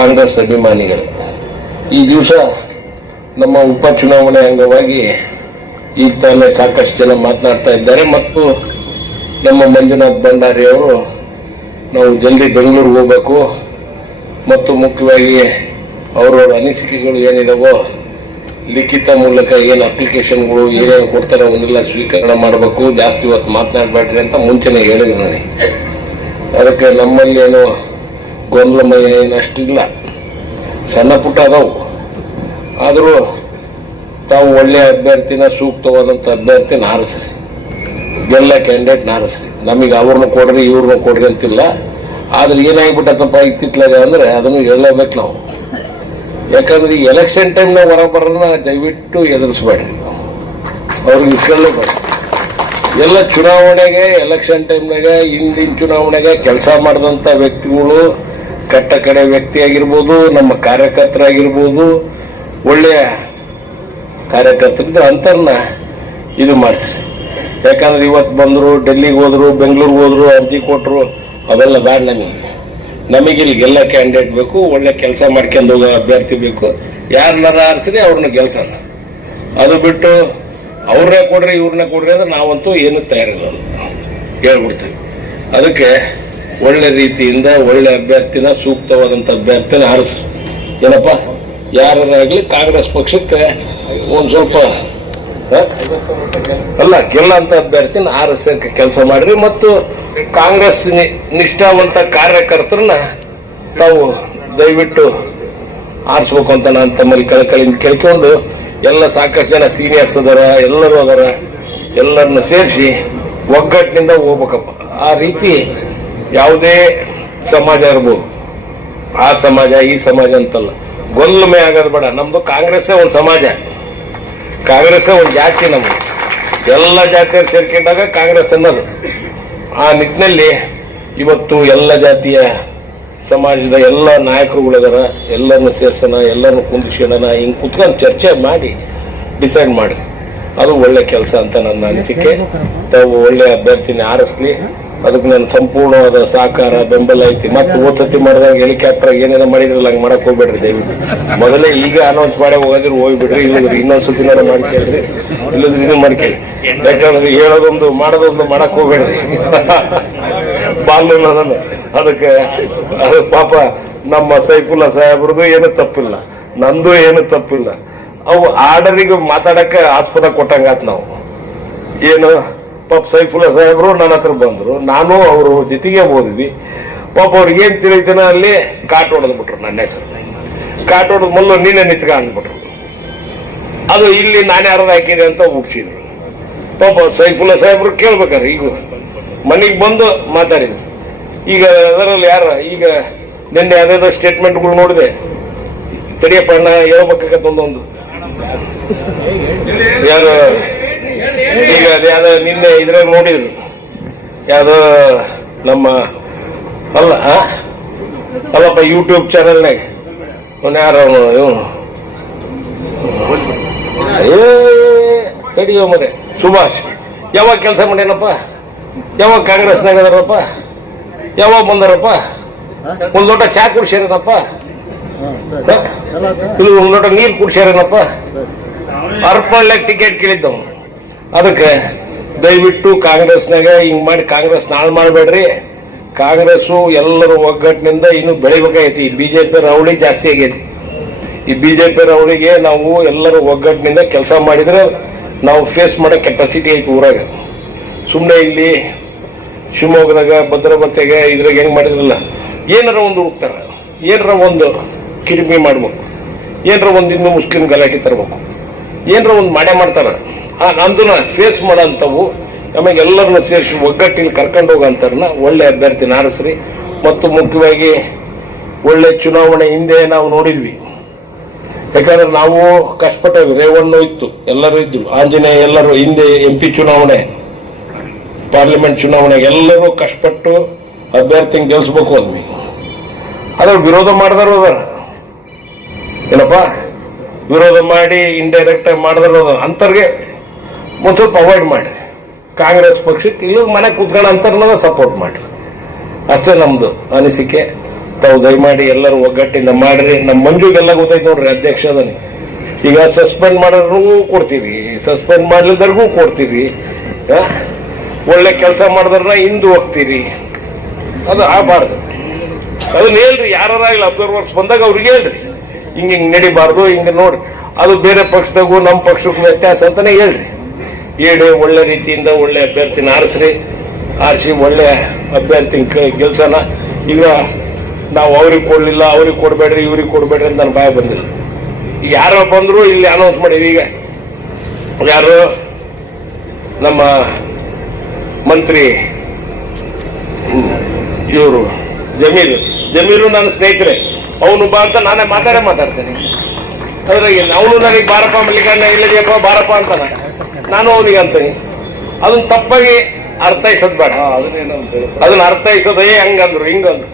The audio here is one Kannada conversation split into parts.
ಕಾಂಗ್ರೆಸ್ ಅಭಿಮಾನಿಗಳು, ಈ ದಿವಸ ನಮ್ಮ ಉಪಚುನಾವಣೆ ಅಂಗವಾಗಿ ಈಗ ತಾನೇ ಸಾಕಷ್ಟು ಜನ ಮಾತನಾಡ್ತಾ ಇದ್ದಾರೆ. ಮತ್ತು ನಮ್ಮ ಮಂಜುನಾಥ್ ಭಂಡಾರಿ ಅವರು ನಾವು ಜಲ್ದಿ ಬೆಂಗಳೂರಿಗೆ ಹೋಗಬೇಕು ಮತ್ತು ಮುಖ್ಯವಾಗಿ ಅವರವರ ಅನಿಸಿಕೆಗಳು ಏನಿದಾವೋ ಲಿಖಿತ ಮೂಲಕ ಏನು ಅಪ್ಲಿಕೇಶನ್ಗಳು ಏನೇನು ಕೊಡ್ತಾರೆ ಅವನ್ನೆಲ್ಲ ಸ್ವೀಕರಣೆ ಮಾಡಬೇಕು, ಜಾಸ್ತಿ ಇವತ್ತು ಮಾತನಾಡಬೇಡ್ರಿ ಅಂತ ಮುಂಚೆನೇ ಹೇಳಿದ್ರು ನನಗೆ. ಅದಕ್ಕೆ ನಮ್ಮಲ್ಲಿ ಏನು ಗೊಂದಲಮಯ ಏನಷ್ಟಿಲ್ಲ, ಸಣ್ಣ ಪುಟ್ಟ ಅದಾವು. ಆದರೂ ತಾವು ಒಳ್ಳೆಯ ಅಭ್ಯರ್ಥಿನ, ಸೂಕ್ತವಾದಂಥ ಅಭ್ಯರ್ಥಿನ ಆರಿಸ್ರಿ, ಎಲ್ಲ ಕ್ಯಾಂಡಿಡೇಟ್ನ ಆರಿಸ್ರಿ. ನಮಗೆ ಅವ್ರನ್ನ ಕೊಡ್ರಿ ಇವ್ರನ್ನ ಕೊಡ್ರಿ ಅಂತಿಲ್ಲ. ಆದ್ರೆ ಏನಾಗ್ಬಿಟ್ಟತ್ತಪ್ಪ ಇತ್ತಿತ್ಲಾಗ ಅಂದ್ರೆ ಅದನ್ನು ಹೇಳಲೇಬೇಕು ನಾವು. ಯಾಕಂದ್ರೆ ಈ ಎಲೆಕ್ಷನ್ ಟೈಮ್ನಾಗ ಹೊರಬರೋನ್ನ ದಯವಿಟ್ಟು ಎದುರಿಸ್ಬೇಡ್ರಿ, ಅವ್ರಿಗೆ ಇಸ್ಕೊಳ್ಳೇಬೇಡಿ. ಎಲ್ಲ ಚುನಾವಣೆಗೆ ಎಲೆಕ್ಷನ್ ಟೈಮ್ನಾಗ ಹಿಂದಿನ ಚುನಾವಣೆಗೆ ಕೆಲಸ ಮಾಡಿದಂಥ ವ್ಯಕ್ತಿಗಳು, ಕಟ್ಟ ಕಡೆ ವ್ಯಕ್ತಿ ಆಗಿರ್ಬೋದು, ನಮ್ಮ ಕಾರ್ಯಕರ್ತರಾಗಿರ್ಬೋದು, ಒಳ್ಳೆಯ ಕಾರ್ಯಕರ್ತರಿದ್ದ ಅಂತರ್ನ ಇದು ಮಾಡಿಸ್ರಿ. ಯಾಕಂದ್ರೆ ಇವತ್ತು ಬಂದರು, ಡೆಲ್ಲಿಗೆ ಹೋದ್ರು, ಬೆಂಗಳೂರಿಗೆ ಹೋದ್ರು, ಅರ್ಜಿ ಕೊಟ್ಟರು, ಅವೆಲ್ಲ ಬೇಡ. ನಮಗೆ ಇಲ್ಲಿ ಎಲ್ಲ ಕ್ಯಾಂಡಿಡೇಟ್ ಬೇಕು, ಒಳ್ಳೆ ಕೆಲಸ ಮಾಡ್ಕೊಂಡು ಹೋಗೋ ಅಭ್ಯರ್ಥಿ ಬೇಕು. ಯಾರನ್ನಾರ ಆರಿಸ್ರಿ ಅವ್ರನ್ನ ಗೆಲ್ಸೋಣ. ಅದು ಬಿಟ್ಟು ಅವ್ರನ್ನೇ ಕೊಡ್ರಿ ಇವ್ರನ್ನ ಕೊಡ್ರಿ ಅಂದ್ರೆ ನಾವಂತೂ ಏನು ತಯಾರಿಲ್ಲ ಹೇಳ್ಬಿಡ್ತೀವಿ. ಅದಕ್ಕೆ ಒಳ್ಳೆ ರೀತಿಯಿಂದ ಒಳ್ಳೆ ಅಭ್ಯರ್ಥಿನ, ಸೂಕ್ತವಾದಂಥ ಅಭ್ಯರ್ಥಿನ ಆರಿಸ್ರಿ. ಏನಪ್ಪ, ಯಾರಾಗಲಿ ಕಾಂಗ್ರೆಸ್ ಪಕ್ಷಕ್ಕೆ ಒಂದು ಸ್ವಲ್ಪ ಅಲ್ಲ ಗೆಲ್ಲಂತ ಅಭ್ಯರ್ಥಿನ ಆರಿಸಕ್ಕೆ ಕೆಲಸ ಮಾಡ್ರಿ. ಮತ್ತು ಕಾಂಗ್ರೆಸ್ ನಿಷ್ಠಾವಂತ ಕಾರ್ಯಕರ್ತರನ್ನ ತಾವು ದಯವಿಟ್ಟು ಆರಿಸ್ಬೇಕು ಅಂತ ನಾನು ತಮ್ಮಲ್ಲಿ ಕಳಕಳಿಯಿಂದ ಕೇಳ್ಕೊಂಡು, ಎಲ್ಲ ಸಾಕಷ್ಟು ಜನ ಸೀನಿಯರ್ಸ್ ಅದಾರ, ಎಲ್ಲರೂ ಅದಾರ, ಎಲ್ಲರನ್ನ ಸೇರಿಸಿ ಒಗ್ಗಟ್ಟಿನಿಂದ ಹೋಗ್ಬೇಕಪ್ಪ. ಆ ರೀತಿ ಯಾವುದೇ ಸಮಾಜ ಇರ್ಬೋದು, ಆ ಸಮಾಜ ಈ ಸಮಾಜ ಅಂತಲ್ಲ, ಗೊಂದಲಮೆ ಆಗೋದು ಬೇಡ. ನಮ್ದು ಕಾಂಗ್ರೆಸ್ಸೇ ಒಂದು ಸಮಾಜ, ಕಾಂಗ್ರೆಸ್ಸೇ ಒಂದು ಜಾತಿ. ನಮ್ದು ಎಲ್ಲ ಜಾತಿಯರು ಸೇರ್ಕೊಂಡಾಗ ಕಾಂಗ್ರೆಸ್ ಅನ್ನೋದು. ಆ ನಿಟ್ಟಿನಲ್ಲಿ ಇವತ್ತು ಎಲ್ಲ ಜಾತಿಯ ಸಮಾಜದ ಎಲ್ಲ ನಾಯಕರುಗಳಿದಾರ, ಎಲ್ಲರನ್ನು ಸೇರ್ಸೋಣ, ಎಲ್ಲರನ್ನು ಕುಂದಿಸೋಣ, ಹಿಂಗೆ ಕುತ್ಕೊಂಡು ಚರ್ಚೆ ಮಾಡಿ ಡಿಸೈಡ್ ಮಾಡಿ. ಅದು ಒಳ್ಳೆ ಕೆಲಸ ಅಂತ ನನ್ನ ಅನಿಸಿಕೆ. ತಾವು ಒಳ್ಳೆ ಅಭ್ಯರ್ಥಿನ ಆರಿಸ್ಲಿ, ಅದಕ್ಕೆ ನನ್ನ ಸಂಪೂರ್ಣವಾದ ಸಹಕಾರ, ಬೆಂಬಲ ಐತಿ. ಮತ್ತೆ ಓದ್ಸತಿ ಮಾಡಿದಾಗ ಹೆಲಿಕಾಪ್ಟರ್ ಏನೇನೋ ಮಾಡಿದ್ರಲ್ಲ ಹಂಗೆ ಮಾಡಕ್ ಹೋಗ್ಬೇಡ್ರಿ ದಯವಿಟ್ಟು. ಮೊದಲೇ ಈಗ ಅನೌನ್ಸ್ ಮಾಡಿ ಹೋಗಿದ್ರು ಹೋಗ್ಬಿಡ್ರಿ, ಇಲ್ಲದ್ರಿ ಇನ್ನೊಂದ್ಸತಿನಾರ ಮಾಡ್ಕೇಳ್ರಿ, ಇಲ್ಲದ್ರಿ ಇನ್ನೂ ಮಾಡ್ಕೇಳಿ. ಯಾಕಂದ್ರೆ ಹೇಳೋದೊಂದು ಮಾಡೋದೊಂದು ಮಾಡಕ್ ಹೋಗ್ಬೇಡ್ರಿ ಬಾಲ್ಯ ಅದನ್ನು. ಅದಕ್ಕೆ ಅದು ಪಾಪ ನಮ್ಮ ಸೈಫುಲ್ಲಾ ಸಾಹೇಬ್ರದ್ದು ಏನು ತಪ್ಪಿಲ್ಲ, ನಂದು ಏನು ತಪ್ಪಿಲ್ಲ. ಅವು ಆರ್ಡರಿಗೆ ಮಾತಾಡಕ್ಕೆ ಆಸ್ಪದ ಕೊಟ್ಟಂಗಾತ್ ನಾವು. ಏನು ಪಾಪ ಸೈಫುಲ್ಲಾ ಸಾಹೇಬ್ರು ನನ್ನ ಹತ್ರ ಬಂದ್ರು, ನಾನು ಅವರು ಜೊತೆಗೆ ಓದಿದ್ವಿ. ಪಾಪ ಅವ್ರಿಗೆ ಏನ್ ತಿಳಿತನ ಅಲ್ಲಿ ಕಾಟ್ ಹೊಡೆದ್ಬಿಟ್ರು, ನನ್ನ ಹೆಸರು ಕಾಟ್ ಹೊಡೆದ್ ಮೊದಲು ನೀನೇ ನಿತ್ಕ ಅಂದ್ಬಿಟ್ರು. ಅದು ಇಲ್ಲಿ ನಾನು ಯಾರು ಹಾಕಿದೆ ಅಂತ ಹುಡ್ಸಿದ್ರು. ಪಾಪ ಸೈಫುಲ್ಲಾ ಸಾಹೇಬ್ರು ಕೇಳ್ಬೇಕಾರೆ ಈಗ ಮನೆಗೆ ಬಂದು ಮಾತಾಡಿದ್ರು. ಈಗ ಅದರಲ್ಲಿ ಯಾರ ಈಗ ನಿನ್ನೆ ಯಾವ್ದಾದ್ರು ಸ್ಟೇಟ್ಮೆಂಟ್ಗಳು ನೋಡಿದೆ, ತಡಿಯಪ್ಪ ಅಣ್ಣ ಹೇಳ್ಬೇಕಾಗತ್ತೊಂದೊಂದು ಯಾರು ಈಗ ಯಾವ್ದೋ ನಿನ್ನೆ ಇದ್ರಾಗ ನೋಡಿದ್ರು, ಯಾವ್ದೋ ನಮ್ಮ ಅಲ್ಲಪ್ಪ ಯೂಟ್ಯೂಬ್ ಚಾನೆಲ್ನಾಗ ಯಾರು ತಡಿಯೋ ಮರೆ ಸುಭಾಷ್ ಯಾವಾಗ ಕೆಲಸ ಮಾಡ್ಯಾನಪ್ಪ, ಯಾವಾಗ ಕಾಂಗ್ರೆಸ್ನಾಗ ಅದಾರಪ್ಪ, ಯಾವಾಗ ಬಂದಾರಪ್ಪ, ಒಂದ್ ಲೋಟ ಚಾ ಕುಡ್ಸ್ಯಾರನಪ್ಪ, ಇಲ್ಲಿ ಒಂದ್ ಲೋಟ ನೀರು ಕುಡ್ಸ್ಯಾರನಪ್ಪ, ಅರ್ಪಳ್ಳಿಗೆ ಟಿಕೆಟ್ ಕೇಳಿದ್ದವ್. ಅದಕ್ಕೆ ದಯವಿಟ್ಟು ಕಾಂಗ್ರೆಸ್ನಾಗ ಹಿಂಗ್ ಮಾಡಿ ಕಾಂಗ್ರೆಸ್ ನಾಳೆ ಮಾಡಬೇಡ್ರಿ. ಕಾಂಗ್ರೆಸ್ಸು ಎಲ್ಲರೂ ಒಗ್ಗಟ್ಟಿನಿಂದ ಇನ್ನು ಬೆಳಿಬೇಕಾಗೈತಿ. ಈ ಬಿಜೆಪಿ ರವಳಿ ಜಾಸ್ತಿ ಆಗೈತಿ. ಈ ಬಿಜೆಪಿ ರವಳಿಗೆ ನಾವು ಎಲ್ಲರೂ ಒಗ್ಗಟ್ಟಿನಿಂದ ಕೆಲಸ ಮಾಡಿದ್ರೆ ನಾವು ಫೇಸ್ ಮಾಡೋ ಕೆಪಾಸಿಟಿ ಐತಿ ಊರಾಗ. ಸುಮ್ಮನೆ ಇಲ್ಲಿ ಶಿವಮೊಗ್ಗದಾಗ ಭದ್ರಾವತಿಗೆ ಇದ್ರಾಗ ಹೆಂಗ್ ಮಾಡಿದ್ರಲ್ಲ, ಏನಾರ ಒಂದು ಹುಡುಕ್ತಾರ, ಏನಾರ ಒಂದು ಕಿರಿಮಿ ಮಾಡ್ಬೇಕು, ಏನಾರ ಒಂದು ಇನ್ನು ಮುಸ್ಲಿಂ ಗಲಾಟೆ ತರಬೇಕು, ಏನಾರ ಒಂದು ಮಾಡೇ ಮಾಡ್ತಾರ. ನಂದನ್ನ ಫೇಸ್ ಮಾಡೋಂಥವು ನಮಗೆ ಎಲ್ಲರನ್ನ ಸೇರಿಸಿ ಒಗ್ಗಟ್ಟಿಗೆ ಕರ್ಕೊಂಡು ಹೋಗೋಂಥವ್ರನ್ನ ಒಳ್ಳೆ ಅಭ್ಯರ್ಥಿನ ಆರಿಸ್ರಿ. ಮತ್ತು ಮುಖ್ಯವಾಗಿ ಒಳ್ಳೆ ಚುನಾವಣೆ ಹಿಂದೆ ನಾವು ನೋಡಿದ್ವಿ. ಯಾಕಂದ್ರೆ ನಾವು ಕಷ್ಟಪಟ್ಟವಿ, ರೇವಣ್ಣ ಇತ್ತು, ಎಲ್ಲರೂ ಇದ್ರು, ಆಂಜನೇಯ ಎಲ್ಲರೂ ಹಿಂದೆ MP ಚುನಾವಣೆ, ಪಾರ್ಲಿಮೆಂಟ್ ಚುನಾವಣೆಗೆ ಎಲ್ಲರೂ ಕಷ್ಟಪಟ್ಟು ಅಭ್ಯರ್ಥಿಗೆ ಗೆಲ್ಸ್ಬೇಕು ಅಂದ್ವಿ. ಅದ್ರ ವಿರೋಧ ಮಾಡಿದಾರು ಅದಾರ, ಏನಪ್ಪ ವಿರೋಧ ಮಾಡಿ ಇಂಡೈರೆಕ್ಟ್ ಆಗಿ ಮಾಡಿದಾರು ಅಂತರ್ಗೆ ಒಂದು ಸ್ವಲ್ಪ ಅವಾಯ್ಡ್ ಮಾಡಿ. ಕಾಂಗ್ರೆಸ್ ಪಕ್ಷಕ್ಕೆ ಇಲ್ಲಿ ಮನೆ ಕೂತ್ಕೊಂಡು ಅಂತರ್ನ ಸಪೋರ್ಟ್ ಮಾಡಿ, ಅಷ್ಟೇ ನಮ್ದು ಅನಿಸಿಕೆ. ತಾವು ದಯಮಾಡಿ ಎಲ್ಲರೂ ಒಗ್ಗಟ್ಟಿಂದ ಮಾಡ್ರಿ. ನಮ್ಮ ಮಂಜುಗೆಲ್ಲ ಗೊತ್ತೈತೆ ನೋಡ್ರಿ, ಅಧ್ಯಕ್ಷ ಅದನ್ನ ಈಗ ಸಸ್ಪೆಂಡ್ ಮಾಡೋರ್ಗೂ ಕೊಡ್ತೀವಿ, ಸಸ್ಪೆಂಡ್ ಮಾಡ್ಲಿದ್ದರ್ಗೂ ಕೊಡ್ತೀವಿ. ಒಳ್ಳೆ ಕೆಲಸ ಮಾಡಿದ್ರನ್ನ ಹಿಂದೆ ಹೋಗ್ತೀರಿ, ಅದು ಆಗಬಾರ್ದು. ಅದನ್ನ ಹೇಳ್ರಿ, ಯಾರಾಗಲಿ ಅಬ್ಸರ್ವರ್ಸ್ ಬಂದಾಗ ಅವ್ರಿಗೆ ಹೇಳ್ರಿ, ಹಿಂಗ್ ನಡಿಬಾರ್ದು, ಹಿಂಗೆ ನೋಡ್ರಿ, ಅದು ಬೇರೆ ಪಕ್ಷದಾಗೂ ನಮ್ಮ ಪಕ್ಷಕ್ಕೂ ವ್ಯತ್ಯಾಸ ಅಂತಾನೆ ಹೇಳ್ರಿ. ಹೇಳಿ ಒಳ್ಳೆ ರೀತಿಯಿಂದ ಒಳ್ಳೆ ಅಭ್ಯರ್ಥಿನ ಆರಿಸಿ ಒಳ್ಳೆ ಅಭ್ಯರ್ಥಿ ಗೆಲ್ಸೋಣ. ಈಗ ನಾವು ಅವ್ರಿಗೆ ಕೊಡ್ಲಿಲ್ಲ, ಅವ್ರಿಗೆ ಕೊಡ್ಬೇಡ್ರಿ, ಇವ್ರಿಗೆ ಕೊಡ್ಬೇಡ್ರಿ ಅಂತ ನನ್ನ ಭಯ ಬಂದಿಲ್ಲ. ಈಗ ಯಾರೋ ಬಂದ್ರು ಇಲ್ಲಿ ಅನೌನ್ಸ್ ಮಾಡಿವಿ. ಈಗ ಯಾರು ನಮ್ಮ ಮಂತ್ರಿ ಇವರು ಜಮೀರು ನನ್ನ ಸ್ನೇಹಿತರೆ, ಅವನು ಬಾ ಅಂತ ನಾನೇ ಮಾತಾಡ್ತೇನೆ. ಅದ್ರಾಗ ಅವನು ನನಗೆ ಬಾರಪ್ಪ ಮಲ್ಲಿಕಾರ್ಜುನ ಇಲ್ಲದೆಯಪ್ಪ ಬಾರಪ್ಪ ಅಂತಾನ, ನಾನು ಅವನಿಗೆ ಅಂತೀನಿ. ಅದನ್ನ ತಪ್ಪಾಗಿ ಅರ್ಥೈಸೋದು ಬೇಡ. ಅದನ್ನ ಅರ್ಥೈಸೋದು ಹಂಗಂದ್ರು ಹಿಂಗಂದ್ರು.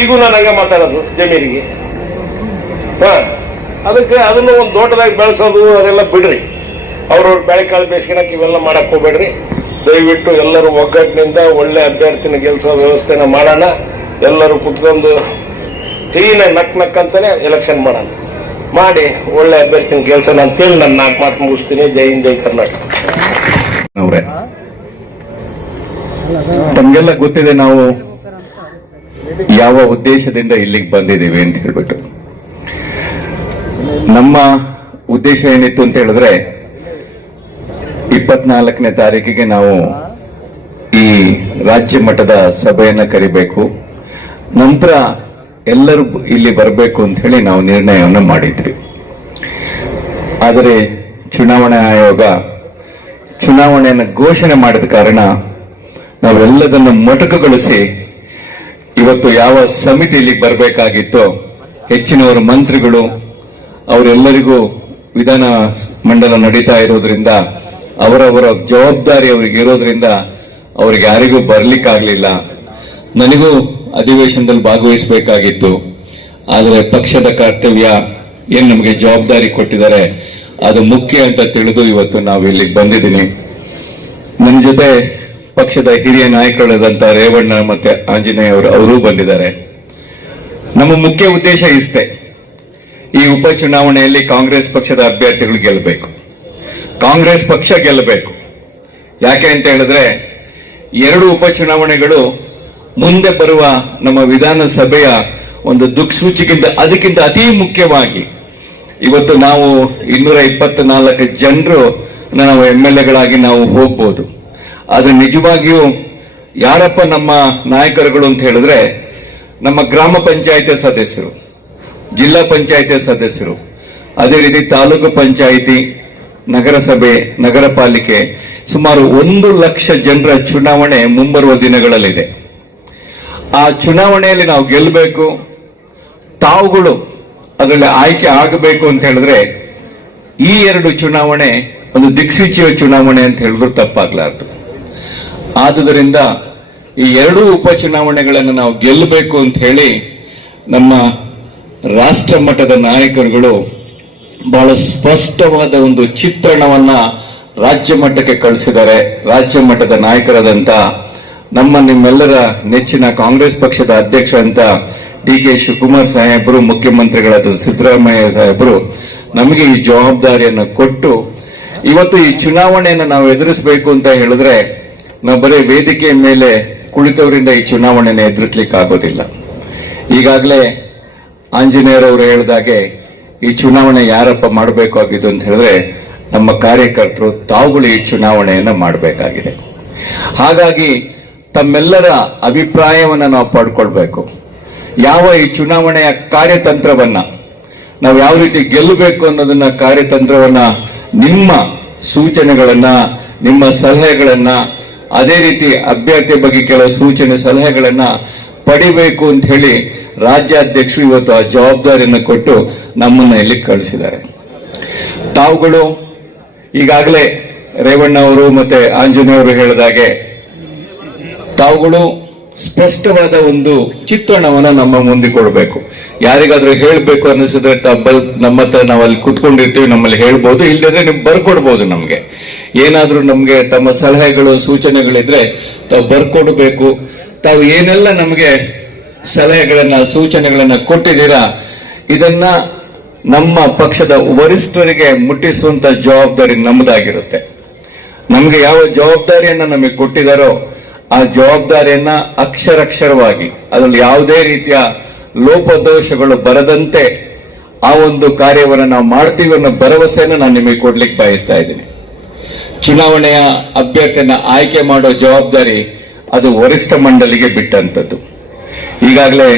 ಈಗೂ ನಾನು ಹಂಗ ಮಾತಾಡೋದು ಜಮೀರಿಗೆ. ಅದಕ್ಕೆ ಅದನ್ನು ಒಂದು ತೋಟದಾಗ ಬೆಳೆಸೋದು ಅದೆಲ್ಲ ಬಿಡ್ರಿ. ಅವ್ರವ್ರ ಬೆಳೆಕಾಳು ಬೇಸ್ಕೊಳಕ್ ಇವೆಲ್ಲ ಮಾಡಕ್ ಹೋಗ್ಬೇಡ್ರಿ. ದಯವಿಟ್ಟು ಎಲ್ಲರೂ ಒಗ್ಗಟ್ಟಿನಿಂದ ಒಳ್ಳೆ ಅಭ್ಯರ್ಥಿನ ಗೆಲ್ಸೋ ವ್ಯವಸ್ಥೆನ ಮಾಡೋಣ. ಎಲ್ಲರೂ ಕುತ್ಕೊಂಡು ಕ್ಲೀನಾಗಿ ನಕ್ ಅಂತಾನೆ ಎಲೆಕ್ಷನ್ ಮಾಡೋಣ. ಮಾಡಿ ಒಳ್ಳೆ ಅಭ್ಯರ್ಥಿನ ಗೆಲ್ಸೋಣ ಅಂತೇಳಿ ನಾನು 4 ಮಾತು ಮುಗಿಸ್ತೀನಿ. ಜೈ ಹಿಂದ್, ಜೈ ಕರ್ನಾಟಕ. ತಮ್ಗೆಲ್ಲ ಗೊತ್ತಿದೆ ನಾವು ಯಾವ ಉದ್ದೇಶದಿಂದ ಇಲ್ಲಿಗೆ ಬಂದಿದ್ದೀವಿ ಅಂತ ಹೇಳ್ಬಿಟ್ಟು. ನಮ್ಮ ಉದ್ದೇಶ ಏನಿತ್ತು ಅಂತ ಹೇಳಿದ್ರೆ 24ನೇ ತಾರೀಕಿಗೆ ನಾವು ಈ ರಾಜ್ಯ ಮಟ್ಟದ ಸಭೆಯನ್ನ ಕರಿಬೇಕು, ನಂತರ ಎಲ್ಲರೂ ಇಲ್ಲಿ ಬರಬೇಕು ಅಂತ ಹೇಳಿ ನಾವು ನಿರ್ಣಯವನ್ನು ಮಾಡಿದ್ವಿ. ಆದರೆ ಚುನಾವಣಾ ಆಯೋಗ ಚುನಾವಣೆಯನ್ನು ಘೋಷಣೆ ಮಾಡಿದ ಕಾರಣ ನಾವೆಲ್ಲದನ್ನು ಮೊಟಕುಗೊಳಿಸಿ ಇವತ್ತು ಯಾವ ಸಮಿತಿ ಇಲ್ಲಿಗೆ ಬರಬೇಕಾಗಿತ್ತೋ ಹೆಚ್ಚಿನವರು ಮಂತ್ರಿಗಳು ಅವರೆಲ್ಲರಿಗೂ ವಿಧಾನ ಮಂಡಲ ನಡೀತಾ ಇರೋದ್ರಿಂದ ಅವರವರ ಜವಾಬ್ದಾರಿ ಅವರಿಗೆ ಇರೋದ್ರಿಂದ ಅವ್ರಿಗೆ ಯಾರಿಗೂ ಬರ್ಲಿಕ್ಕಾಗ್ಲಿಲ್ಲ. ನನಗೂ ಅಧಿವೇಶನದಲ್ಲಿ ಭಾಗವಹಿಸಬೇಕಾಗಿತ್ತು. ಆದರೆ ಪಕ್ಷದ ಕರ್ತವ್ಯ ಏನ್ ನಮಗೆ ಜವಾಬ್ದಾರಿ ಕೊಟ್ಟಿದ್ದಾರೆ ಅದು ಮುಖ್ಯ ಅಂತ ತಿಳಿದು ಇವತ್ತು ನಾವು ಇಲ್ಲಿಗೆ ಬಂದಿದ್ದೀನಿ. ನನ್ನ ಜೊತೆ ಪಕ್ಷದ ಹಿರಿಯ ನಾಯಕರಾದಂತಹ ರೇವಣ್ಣ ಮತ್ತೆ ಆಂಜನೇಯ ಅವರು ಬಂದಿದ್ದಾರೆ. ನಮ್ಮ ಮುಖ್ಯ ಉದ್ದೇಶ ಇಷ್ಟೇ, ಈ ಉಪಚುನಾವಣೆಯಲ್ಲಿ ಕಾಂಗ್ರೆಸ್ ಪಕ್ಷದ ಅಭ್ಯರ್ಥಿಗಳು ಗೆಲ್ಲಬೇಕು, ಕಾಂಗ್ರೆಸ್ ಪಕ್ಷ ಗೆಲ್ಲಬೇಕು. ಯಾಕೆ ಅಂತ ಹೇಳಿದ್ರೆ 2 ಉಪಚುನಾವಣೆಗಳು ಮುಂದೆ ಬರುವ ನಮ್ಮ ವಿಧಾನಸಭೆಯ ಒಂದು ದಿಕ್ಸೂಚಿಗಿಂತ ಅದಕ್ಕಿಂತ ಅತಿ ಮುಖ್ಯವಾಗಿ ಇವತ್ತು ನಾವು 224 ಜನರು ನಾವು MLAಗಳಾಗಿ ನಾವು ಹೋಗ್ಬೋದು. ಆದ್ರೆ ನಿಜವಾಗಿಯೂ ಯಾರಪ್ಪ ನಮ್ಮ ನಾಯಕರುಗಳು ಅಂತ ಹೇಳಿದ್ರೆ ನಮ್ಮ ಗ್ರಾಮ ಪಂಚಾಯತಿ ಸದಸ್ಯರು, ಜಿಲ್ಲಾ ಪಂಚಾಯತಿ ಸದಸ್ಯರು, ಅದೇ ರೀತಿ ತಾಲೂಕು ಪಂಚಾಯಿತಿ, ನಗರಸಭೆ, ನಗರ ಪಾಲಿಕೆ ಸುಮಾರು 1 ಲಕ್ಷ ಜನರ ಚುನಾವಣೆ ಮುಂಬರುವ ದಿನಗಳಲ್ಲಿದೆ. ಆ ಚುನಾವಣೆಯಲ್ಲಿ ನಾವು ಗೆಲ್ಲಬೇಕು, ತಾವುಗಳು ಅದರಲ್ಲಿ ಆಯ್ಕೆ ಆಗಬೇಕು ಅಂತ ಹೇಳಿದ್ರೆ ಈ 2 ಚುನಾವಣೆ ಒಂದು ದಿಕ್ಸೂಚಿಯ ಚುನಾವಣೆ ಅಂತ ಹೇಳಿದ್ರು ತಪ್ಪಾಗ್ಲಾರ್ದು. ಆದುದರಿಂದ ಈ 2 ಉಪಚುನಾವಣೆಗಳನ್ನು ನಾವು ಗೆಲ್ಲಬೇಕು ಅಂತ ಹೇಳಿ ನಮ್ಮ ರಾಷ್ಟ್ರ ಮಟ್ಟದ ನಾಯಕರುಗಳು ಬಹಳ ಸ್ಪಷ್ಟವಾದ ಒಂದು ಚಿತ್ರಣವನ್ನ ರಾಜ್ಯ ಮಟ್ಟಕ್ಕೆ ಕಳಿಸಿದ್ದಾರೆ. ರಾಜ್ಯ ಮಟ್ಟದ ನಾಯಕರಾದಂತ ನಿಮ್ಮೆಲ್ಲರ ನೆಚ್ಚಿನ ಕಾಂಗ್ರೆಸ್ ಪಕ್ಷದ ಅಧ್ಯಕ್ಷ ಅಂತ DK ಶಿವಕುಮಾರ್ ಸಾಹೇಬರು, ಮುಖ್ಯಮಂತ್ರಿಗಳಾದ ಸಿದ್ದರಾಮಯ್ಯ ಸಾಹೇಬರು ನಮಗೆ ಈ ಜವಾಬ್ದಾರಿಯನ್ನು ಕೊಟ್ಟು ಇವತ್ತು ಈ ಚುನಾವಣೆಯನ್ನು ನಾವು ಎದುರಿಸಬೇಕು ಅಂತ ಹೇಳಿದ್ರೆ ನಾವು ಬರೀ ವೇದಿಕೆಯ ಮೇಲೆ ಕುಳಿತವರಿಂದ ಈ ಚುನಾವಣೆಯನ್ನು ಎದುರಿಸಲಿಕ್ಕೆ ಆಗೋದಿಲ್ಲ. ಈಗಾಗಲೇ ಆಂಜನೇಯರವರು ಹೇಳಿದಾಗೆ ಈ ಚುನಾವಣೆ ಯಾರಪ್ಪ ಮಾಡಬೇಕಾಗಿದ್ದು ಅಂತ ಹೇಳಿದ್ರೆ ನಮ್ಮ ಕಾರ್ಯಕರ್ತರು, ತಾವುಗಳು ಈ ಚುನಾವಣೆಯನ್ನು ಮಾಡಬೇಕಾಗಿದೆ. ಹಾಗಾಗಿ ತಮ್ಮೆಲ್ಲರ ಅಭಿಪ್ರಾಯವನ್ನ ನಾವು ಪಡ್ಕೊಳ್ಬೇಕು. ಯಾವ ಈ ಚುನಾವಣೆಯ ಕಾರ್ಯತಂತ್ರವನ್ನ ನಾವು ಯಾವ ರೀತಿ ಗೆಲ್ಲಬೇಕು ಅನ್ನೋದನ್ನ ಕಾರ್ಯತಂತ್ರವನ್ನ ನಿಮ್ಮ ಸೂಚನೆಗಳನ್ನ, ನಿಮ್ಮ ಸಲಹೆಗಳನ್ನ, ಅದೇ ರೀತಿ ಅಭ್ಯರ್ಥಿ ಬಗ್ಗೆ ಕೆಲವು ಸೂಚನೆ ಸಲಹೆಗಳನ್ನ ಪಡಿಬೇಕು ಅಂತ ಹೇಳಿ ರಾಜ್ಯಾಧ್ಯಕ್ಷರು ಇವತ್ತು ಆ ಜವಾಬ್ದಾರಿಯನ್ನು ಕೊಟ್ಟು ನಮ್ಮನ್ನ ಇಲ್ಲಿ ಕಳಿಸಿದ್ದಾರೆ. ತಾವುಗಳು ಈಗಾಗಲೇ ರೇವಣ್ಣ ಅವರು ಮತ್ತೆ ಆಂಜನೇಯ ಅವರು ಹೇಳಿದಾಗೆ ತಾವುಗಳು ಸ್ಪಷ್ಟವಾದ ಒಂದು ಚಿತ್ರಣವನ್ನ ನಮ್ಮ ಮುಂದೆ ಕೊಡಬೇಕು. ಯಾರಿಗಾದ್ರೂ ಹೇಳಬೇಕು ಅನ್ನಿಸಿದ್ರೆ ನಮ್ಮ ಹತ್ರ ನಾವು ಅಲ್ಲಿ ಕುತ್ಕೊಂಡಿರ್ತೀವಿ, ನಮ್ಮಲ್ಲಿ ಹೇಳ್ಬೋದು, ಇಲ್ಲದ್ರೆ ನೀವು ಬರ್ಕೊಡ್ಬೋದು. ನಮ್ಗೆ ಏನಾದ್ರೂ ನಮ್ಗೆ ತಮ್ಮ ಸಲಹೆಗಳು ಸೂಚನೆಗಳಿದ್ರೆ ತಾವು ಬರ್ಕೊಡ್ಬೇಕು. ತಾವು ಏನೆಲ್ಲ ನಮ್ಗೆ ಸಲಹೆಗಳನ್ನ ಸೂಚನೆಗಳನ್ನ ಕೊಟ್ಟಿದ್ದೀರಾ, ಇದನ್ನ ನಮ್ಮ ಪಕ್ಷದ ವರಿಷ್ಠರಿಗೆ ಮುಟ್ಟಿಸುವಂತ ಜವಾಬ್ದಾರಿ ನಮ್ಮದಾಗಿರುತ್ತೆ. ನಮ್ಗೆ ಯಾವ ಜವಾಬ್ದಾರಿಯನ್ನ ನಮಗೆ ಕೊಟ್ಟಿದ್ದಾರೋ ಆ ಜವಾಬ್ದಾರಿಯನ್ನ ಅಕ್ಷರಕ್ಷರವಾಗಿ ಅದರಲ್ಲಿ ಯಾವುದೇ ರೀತಿಯ ಲೋಪದೋಷಗಳು ಬರದಂತೆ ಆ ಒಂದು ಕಾರ್ಯವನ್ನು ನಾವು ಮಾಡ್ತೀವಿ ಅನ್ನೋ ಭರವಸೆಯನ್ನು ನಾನು ನಿಮಗೆ ಕೊಡ್ಲಿಕ್ಕೆ ಬಯಸ್ತಾ ಇದ್ದೀನಿ. ಚುನಾವಣೆಯ ಅಭ್ಯರ್ಥಿಯನ್ನ ಆಯ್ಕೆ ಮಾಡೋ ಜವಾಬ್ದಾರಿ ಅದು ವರಿಷ್ಠ ಮಂಡಳಿಗೆ ಬಿಟ್ಟಂತದ್ದು. ಈಗಾಗಲೇ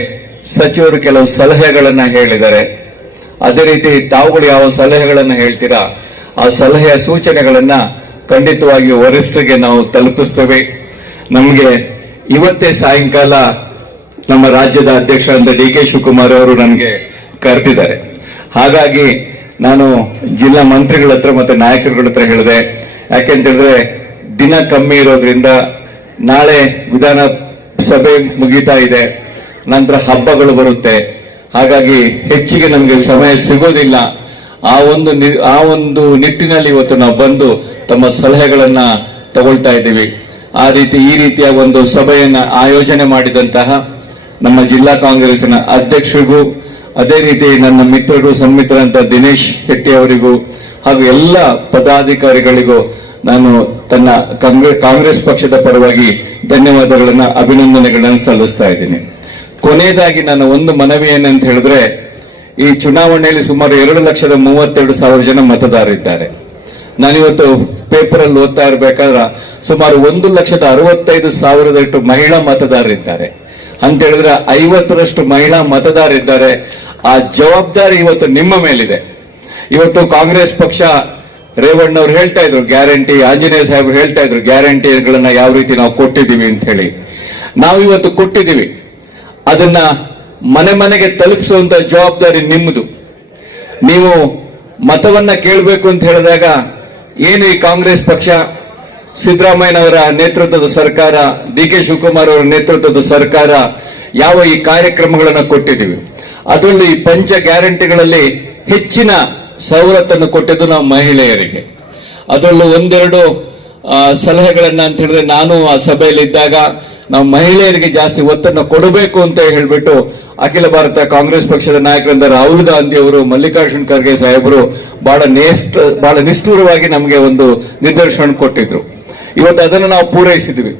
ಸಚಿವರು ಕೆಲವು ಸಲಹೆಗಳನ್ನ ಹೇಳಿದ್ದಾರೆ. ಅದೇ ರೀತಿ ತಾವುಗಳು ಯಾವ ಸಲಹೆಗಳನ್ನ ಹೇಳ್ತೀರಾ ಆ ಸಲಹೆಯ ಸೂಚನೆಗಳನ್ನ ಖಂಡಿತವಾಗಿ ವರಿಷ್ಠರಿಗೆ ನಾವು ತಲುಪಿಸ್ತೇವೆ. ನಮಗೆ ಇವತ್ತೇ ಸಾಯಂಕಾಲ ನಮ್ಮ ರಾಜ್ಯದ ಅಧ್ಯಕ್ಷರಾದ ಡಿ.ಕೆ. ಶಿವಕುಮಾರ್ ಅವರು ನನಗೆ ಕರೆದಿದ್ದಾರೆ. ಹಾಗಾಗಿ ನಾನು ಜಿಲ್ಲಾ ಮಂತ್ರಿಗಳ ಹತ್ರ ಮತ್ತೆ ನಾಯಕರುಗಳ ಹತ್ರ ಹೇಳಿದೆ. ಯಾಕೆಂತಂದ್ರೆ ದಿನ ಕಮ್ಮಿ ಇರೋದ್ರಿಂದ ನಾಳೆ ವಿಧಾನಸಭೆ ಮುಗೀತಾ ಇದೆ, ನಂತರ ಹಬ್ಬಗಳು ಬರುತ್ತೆ. ಹಾಗಾಗಿ ಹೆಚ್ಚಿಗೆ ನಮಗೆ ಸಮಯ ಸಿಗೋದಿಲ್ಲ. ಆ ಒಂದು ನಿಟ್ಟಿನಲ್ಲಿ ಇವತ್ತು ನಾವು ಬಂದು ತಮ್ಮ ಸಲಹೆಗಳನ್ನ ತಗೊಳ್ತಾ ಇದ್ದೀವಿ. ಈ ರೀತಿಯ ಒಂದು ಸಭೆಯನ್ನ ಆಯೋಜನೆ ಮಾಡಿದಂತಹ ನಮ್ಮ ಜಿಲ್ಲಾ ಕಾಂಗ್ರೆಸ್ನ ಅಧ್ಯಕ್ಷರಿಗೂ, ಅದೇ ರೀತಿ ನನ್ನ ಮಿತ್ರರು ಸನ್ಮಿತ್ರರಂತ ದಿನೇಶ್ ಶೆಟ್ಟಿ ಅವರಿಗೂ ಹಾಗೂ ಎಲ್ಲ ಪದಾಧಿಕಾರಿಗಳಿಗೂ ನಾನು ಕಾಂಗ್ರೆಸ್ ಪಕ್ಷದ ಪರವಾಗಿ ಧನ್ಯವಾದಗಳನ್ನ ಅಭಿನಂದನೆಗಳನ್ನ ಸಲ್ಲಿಸ್ತಾ ಇದ್ದೀನಿ. ಕೊನೆಯದಾಗಿ ನಾನು ಒಂದು ಮನವಿ ಏನಂತ ಹೇಳಿದ್ರೆ, ಈ ಚುನಾವಣೆಯಲ್ಲಿ ಸುಮಾರು 2,32,000 ಜನ ಮತದಾರರಿದ್ದಾರೆ. ನಾನಿವತ್ತು ಪೇಪರ್ ಅಲ್ಲಿ ಓದ್ತಾ ಇರಬೇಕಾದ್ರೆ ಸುಮಾರು 1,65,000 ಮಹಿಳಾ ಮತದಾರರಿದ್ದಾರೆ ಅಂತ ಹೇಳಿದ್ರೆ 50ರಷ್ಟು ಮಹಿಳಾ ಮತದಾರರಿದ್ದಾರೆ. ಆ ಜವಾಬ್ದಾರಿ ಇವತ್ತು ನಿಮ್ಮ ಮೇಲಿದೆ. ಇವತ್ತು ಕಾಂಗ್ರೆಸ್ ಪಕ್ಷ ರೇವಣ್ಣವ್ರು ಹೇಳ್ತಾ ಇದ್ರು ಗ್ಯಾರಂಟಿ, ಆಂಜನೇಯ ಸಾಹೇಬರು ಹೇಳ್ತಾ ಇದ್ರು ಗ್ಯಾರಂಟಿಗಳನ್ನ ಯಾವ ರೀತಿ ನಾವು ಕೊಟ್ಟಿದ್ದೀವಿ ಅಂತ ಹೇಳಿ. ನಾವು ಇವತ್ತು ಕೊಟ್ಟಿದ್ದೀವಿ, ಅದನ್ನ ಮನೆ ಮನೆಗೆ ತಲುಪಿಸುವಂತ ಜವಾಬ್ದಾರಿ ನಿಮ್ಮದು. ನೀವು ಮತವನ್ನ ಕೇಳಬೇಕು ಅಂತ ಹೇಳಿದಾಗ ಏನು ಈ ಕಾಂಗ್ರೆಸ್ ಪಕ್ಷ, ಸಿದ್ದರಾಮಯ್ಯನವರ ನೇತೃತ್ವದ ಸರ್ಕಾರ, ಡಿ.ಕೆ. ಶಿವಕುಮಾರ್ ಅವರ ನೇತೃತ್ವದ ಸರ್ಕಾರ ಯಾವ ಈ ಕಾರ್ಯಕ್ರಮಗಳನ್ನು ಕೊಟ್ಟಿದ್ದೀವಿ, ಅದರಲ್ಲಿ ಈ ಪಂಚ ಗ್ಯಾರಂಟಿಗಳಲ್ಲಿ ಹೆಚ್ಚಿನ ಸವಲತ್ತನ್ನು ಕೊಟ್ಟಿದ್ದು ನಾವು ಮಹಿಳೆಯರಿಗೆ. ಅದರಲ್ಲೂ ಒಂದೆರಡು ಸಲಹೆಗಳನ್ನ ಅಂತ ಹೇಳಿದ್ರೆ, ನಾನು ಆ ಸಭೆಯಲ್ಲಿ ಇದ್ದಾಗ ನಾವು ಮಹಿಳೆಯರಿಗೆ ಜಾಸ್ತಿ ಒತ್ತನ್ನು ಕೊಡಬೇಕು ಅಂತ ಹೇಳ್ಬಿಟ್ಟು ಅಖಿಲ ಭಾರತ ಕಾಂಗ್ರೆಸ್ ಪಕ್ಷದ ನಾಯಕರಾದ ರಾಹುಲ್ ಗಾಂಧಿ ಅವರು, ಮಲ್ಲಿಕಾರ್ಜುನ್ ಖರ್ಗೆ ಸಾಹೇಬರು ಬಹಳ ನಿಷ್ಠುರವಾಗಿ ನಮಗೆ ಒಂದು ನಿರ್ದೇಶನ ಕೊಟ್ಟಿದ್ರು. ಇವತ್ತು ಅದನ್ನು ನಾವು ಪೂರೈಸಿದ್ವಿ.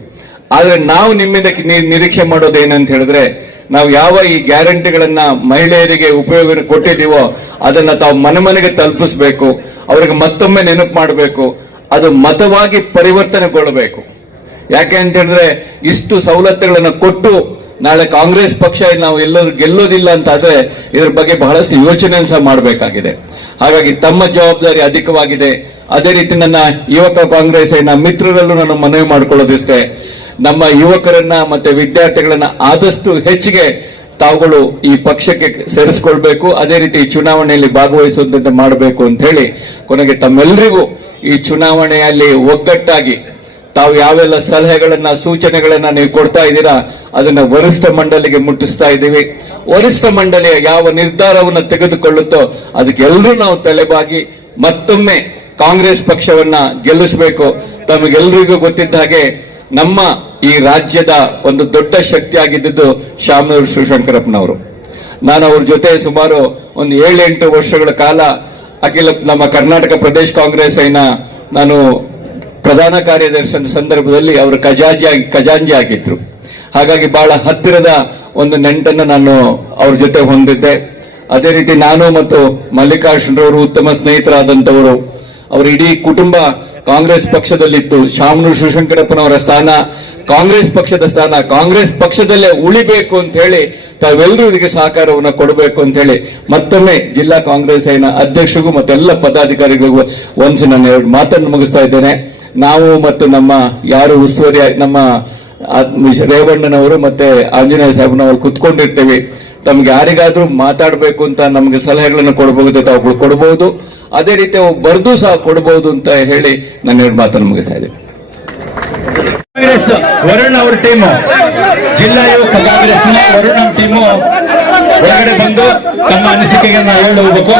ಆದ್ರೆ ನಾವು ನಿಮ್ಮಿಂದ ನಿರೀಕ್ಷೆ ಮಾಡೋದು ಏನಂತ ಹೇಳಿದ್ರೆ, ನಾವು ಯಾವ ಈ ಗ್ಯಾರಂಟಿಗಳನ್ನ ಮಹಿಳೆಯರಿಗೆ ಉಪಯೋಗ ಕೊಟ್ಟಿದ್ದೀವೋ ಅದನ್ನ ತಾವು ಮನೆ ಮನೆಗೆ ತಲುಪಿಸಬೇಕು, ಅವರಿಗೆ ಮತ್ತೊಮ್ಮೆ ನೆನಪು ಮಾಡಬೇಕು, ಅದು ಮತವಾಗಿ ಪರಿವರ್ತನೆಗೊಳ್ಳಬೇಕು. ಯಾಕೆ ಅಂತ ಹೇಳಿದ್ರೆ, ಇಷ್ಟು ಸವಲತ್ತುಗಳನ್ನು ಕೊಟ್ಟು ನಾಳೆ ಕಾಂಗ್ರೆಸ್ ಪಕ್ಷ ನಾವು ಎಲ್ಲರೂ ಗೆಲ್ಲೋದಿಲ್ಲ ಅಂತ ಆದ್ರೆ ಇದ್ರ ಬಗ್ಗೆ ಬಹಳಷ್ಟು ಯೋಚನೆ ಸಹ ಮಾಡಬೇಕಾಗಿದೆ. ಹಾಗಾಗಿ ತಮ್ಮ ಜವಾಬ್ದಾರಿ ಅಧಿಕವಾಗಿದೆ. ಅದೇ ರೀತಿ ನನ್ನ ಯುವಕ ಕಾಂಗ್ರೆಸ್ಸಿನ ಮಿತ್ರರಲ್ಲೂ ನಾನು ಮನವಿ ಮಾಡಿಕೊಳ್ಳೋದಿಷ್ಟೇ, ನಮ್ಮ ಯುವಕರನ್ನ ಮತ್ತೆ ವಿದ್ಯಾರ್ಥಿಗಳನ್ನ ಆದಷ್ಟು ಹೆಚ್ಚಿಗೆ ತಾವುಗಳು ಈ ಪಕ್ಷಕ್ಕೆ ಸೇರಿಸಿಕೊಳ್ಬೇಕು. ಅದೇ ರೀತಿ ಚುನಾವಣೆಯಲ್ಲಿ ಭಾಗವಹಿಸುವಂತೆ ಮಾಡಬೇಕು ಅಂತ ಹೇಳಿ ಕೊನೆಗೆ ತಮ್ಮೆಲ್ಲರಿಗೂ ಈ ಚುನಾವಣೆಯಲ್ಲಿ ಒಗ್ಗಟ್ಟಾಗಿ ತಾವು ಯಾವೆಲ್ಲ ಸಲಹೆಗಳನ್ನ ಸೂಚನೆಗಳನ್ನ ನೀವು ಕೊಡ್ತಾ ಇದ್ದೀರಾ ಅದನ್ನ ವರಿಷ್ಠ ಮಂಡಳಿಗೆ ಮುಟ್ಟಿಸ್ತಾ ಇದ್ದೀವಿ. ವರಿಷ್ಠ ಮಂಡಳಿಯ ಯಾವ ನಿರ್ಧಾರವನ್ನು ತೆಗೆದುಕೊಳ್ಳುತ್ತೋ ಅದಕ್ಕೆಲ್ಲರೂ ನಾವು ತಲೆಬಾಗಿ ಮತ್ತೊಮ್ಮೆ ಕಾಂಗ್ರೆಸ್ ಪಕ್ಷವನ್ನ ಗೆಲ್ಲಿಸಬೇಕು. ತಮಗೆಲ್ಲರಿಗೂ ಗೊತ್ತಿದ್ದ ಹಾಗೆ ನಮ್ಮ ಈ ರಾಜ್ಯದ ಒಂದು ದೊಡ್ಡ ಶಕ್ತಿಯಾಗಿದ್ದು ಶಾಮನೂರು ಶಿವಶಂಕರಪ್ಪನವರು. ನಾನು ಅವ್ರ ಜೊತೆ ಸುಮಾರು ಒಂದು 7-8 ವರ್ಷಗಳ ಕಾಲ ನಮ್ಮ ಕರ್ನಾಟಕ ಪ್ರದೇಶ ಕಾಂಗ್ರೆಸ್ ನಾನು ಪ್ರಧಾನ ಕಾರ್ಯದರ್ಶಿ ಸಂದರ್ಭದಲ್ಲಿ ಅವರು ಖಜಾಂಜಿ ಆಗಿದ್ರು. ಹಾಗಾಗಿ ಬಹಳ ಹತ್ತಿರದ ಒಂದು ನೆಂಟನ್ನು ನಾನು ಅವ್ರ ಜೊತೆ ಹೊಂದಿದ್ದೆ. ಅದೇ ರೀತಿ ನಾನು ಮತ್ತು ಮಲ್ಲಿಕಾರ್ಜುನರವರು ಉತ್ತಮ ಸ್ನೇಹಿತರಾದಂತವರು. ಅವರ ಇಡೀ ಕುಟುಂಬ ಕಾಂಗ್ರೆಸ್ ಪಕ್ಷದಲ್ಲಿತ್ತು. ಶಾಮನೂರು ಶಿವಶಂಕರಪ್ಪನವರ ಸ್ಥಾನ ಕಾಂಗ್ರೆಸ್ ಪಕ್ಷದ ಸ್ಥಾನ, ಕಾಂಗ್ರೆಸ್ ಪಕ್ಷದಲ್ಲೇ ಉಳಿಬೇಕು ಅಂತ ಹೇಳಿ ತಾವೆಲ್ಲರೂ ಇದಕ್ಕೆ ಸಹಕಾರವನ್ನು ಕೊಡಬೇಕು ಅಂತ ಹೇಳಿ ಮತ್ತೊಮ್ಮೆ ಜಿಲ್ಲಾ ಕಾಂಗ್ರೆಸ್ ಅಧ್ಯಕ್ಷರಿಗೂ ಮತ್ತೆಲ್ಲ ಪದಾಧಿಕಾರಿಗಳಿಗೂ ಒಂದ್ಸಿ ನಾನು 2 ಮಾತನ್ನು ಮುಗಿಸ್ತಾ ಇದ್ದೇನೆ. ನಾವು ಮತ್ತು ನಮ್ಮ ಯಾರು ಉಸ್ತುವಾರಿ ನಮ್ಮ ರೇವಣ್ಣನವರು ಮತ್ತೆ ಆಂಜನೇಯ ಸಾಹೇಬ್ನವರು ಕುತ್ಕೊಂಡಿರ್ತೇವೆ. ತಮ್ಗೆ ಯಾರಿಗಾದ್ರೂ ಮಾತಾಡಬೇಕು ಅಂತ ನಮಗೆ ಸಲಹೆಗಳನ್ನು ಕೊಡಬಹುದು, ತಾವುಗಳು ಕೊಡಬಹುದು. ಅದೇ ರೀತಿ ಬರೆದು ಸಹ ಕೊಡಬಹುದು ಅಂತ ಹೇಳಿ ನಾನು 2 ಮಾತನ್ನು ಮುಗಿಸ್ತಾ ಇದ್ದೇನೆ. ಕಾಂಗ್ರೆಸ್ ವರುಣ್ ಅವ್ರ ಟೀಮು, ಜಿಲ್ಲಾ ಯುವಕ ಕಾಂಗ್ರೆಸ್ನ ವರುಣ್ ಟೀಮು ಹೊರಗಡೆ ಬಂದು ತಮ್ಮ ಅನಿಸಿಕೆಯನ್ನು ಹೇಳಿ ಹೋಗ್ಬೇಕು.